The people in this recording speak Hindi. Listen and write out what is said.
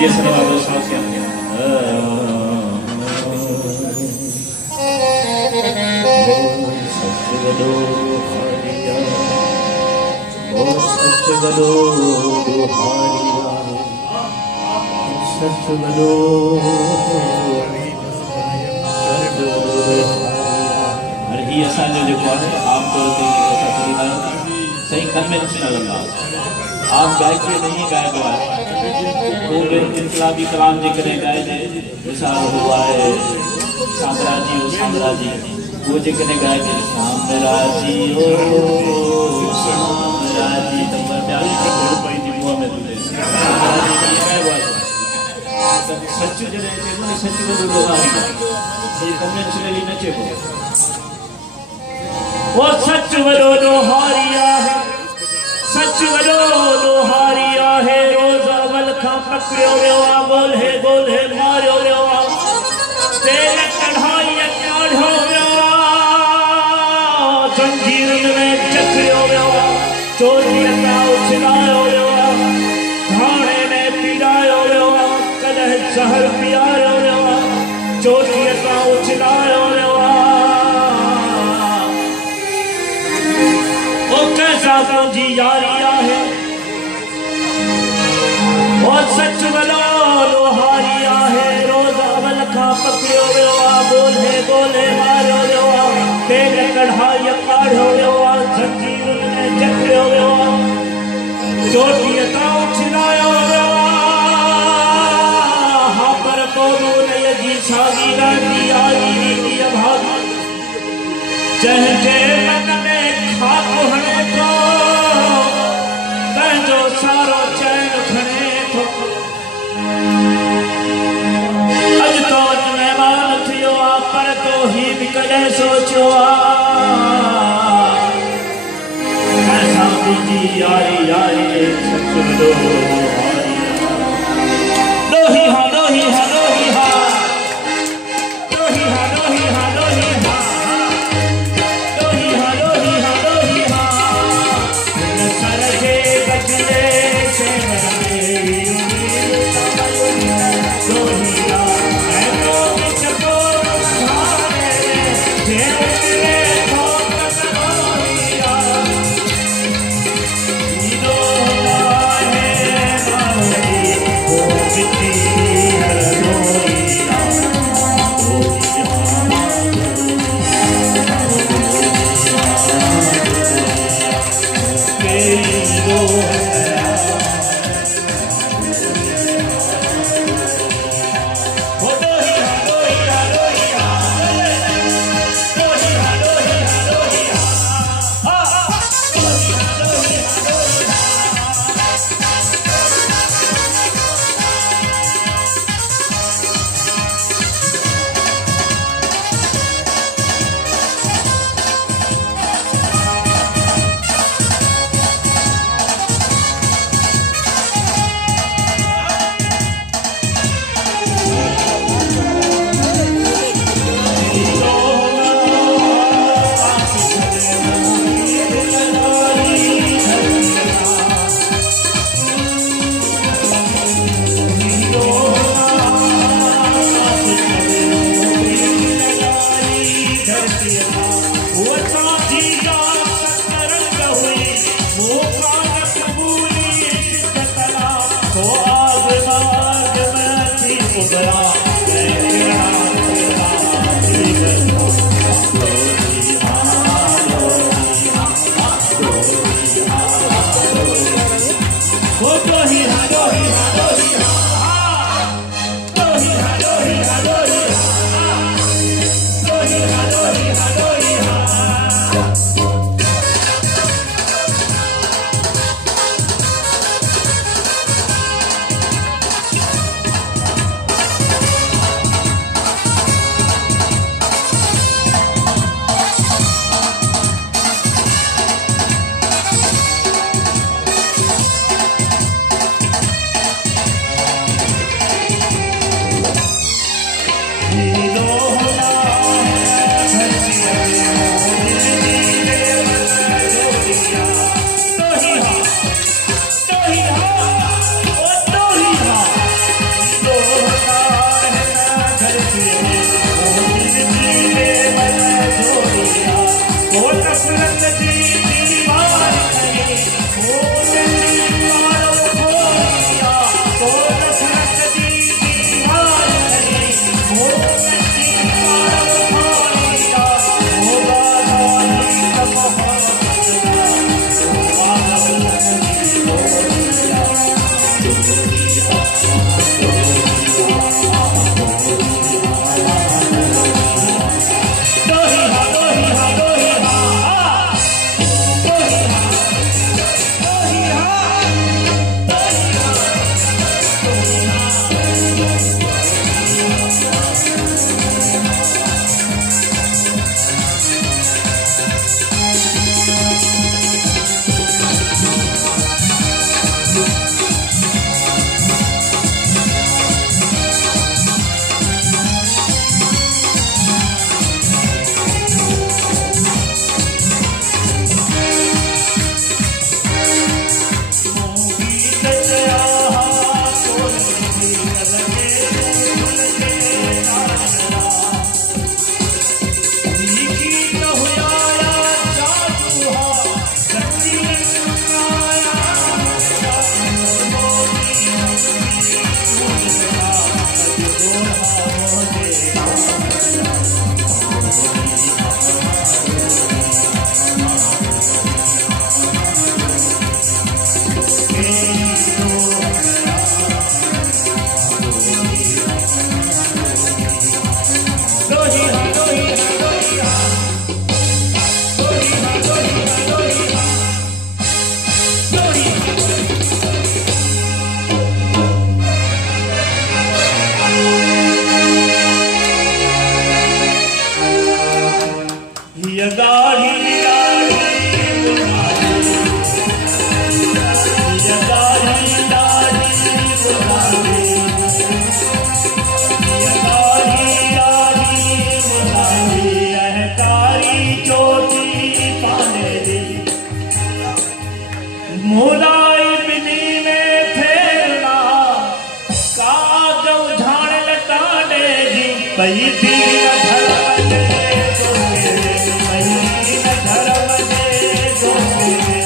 dia senang ada saksiannya. Ini asalnya juga आमतौर पे ऐसा चलता है सही कन्वेंशनल अंदाज आप गायकी नहीं गाए गए वो इनकलाबी कलाम जिक्र गाए थे विशाल हुआ है साम्राज्य हो साम्राज्य वो जिक्र गाए थे साम्राज्य हो साम्राज्य नंबर 42 की पड़ी थी मुंह में तुझे सच जो है सच को बोलो ये कन्वेंशनली नचे को वो सच वलो लोहारिया है सच वलो लोहारिया है रोजा वल खा पकड़ो रेवा गोल है मारो रेवा तेरे कढ़ाई काढ़ो रेवा जंजीर में चकड़ो रेवा चोटी का उछलायो रेवा घाणे में पीड़ायो रेवा कदह जहर पियायो रेवा चोटी का उछलायो रेवा कैसा जी यारिया है और सच वाला लोहारिया है रोजा वलखा पकड़ो रेवा बोले मारो रेवा तेल कढ़ाई काढ़ो रेवा जंजीर में जकड़ो रेवा चोटी का उछलायो रेवा हाँ पर बोलो नय जी छागी रानी आई की भागी जह जय मन में खाक हणे तो पंहिंजो सारो चैन खणे थो अज तो महिमान थियो आ पर तो ही बि कॾहिं सोचियो आ ऐसा तुंहिंजी यारी यारी सच लोही हा लोही हा लोही हा लोही हा लोही हा लोही हा ये दाढ़ी दाढ़ी बुलावे, ये दाढ़ी दाढ़ी बुलावे, ये दाढ़ी दाढ़ी बुलावे, अहकारी चोटी पाने दी मुलाई बिनी में फेरना कागव झाड़ लटाने जी पई थी धर्म दे जो मेरे, पई थी धर्म दे जो मेरे,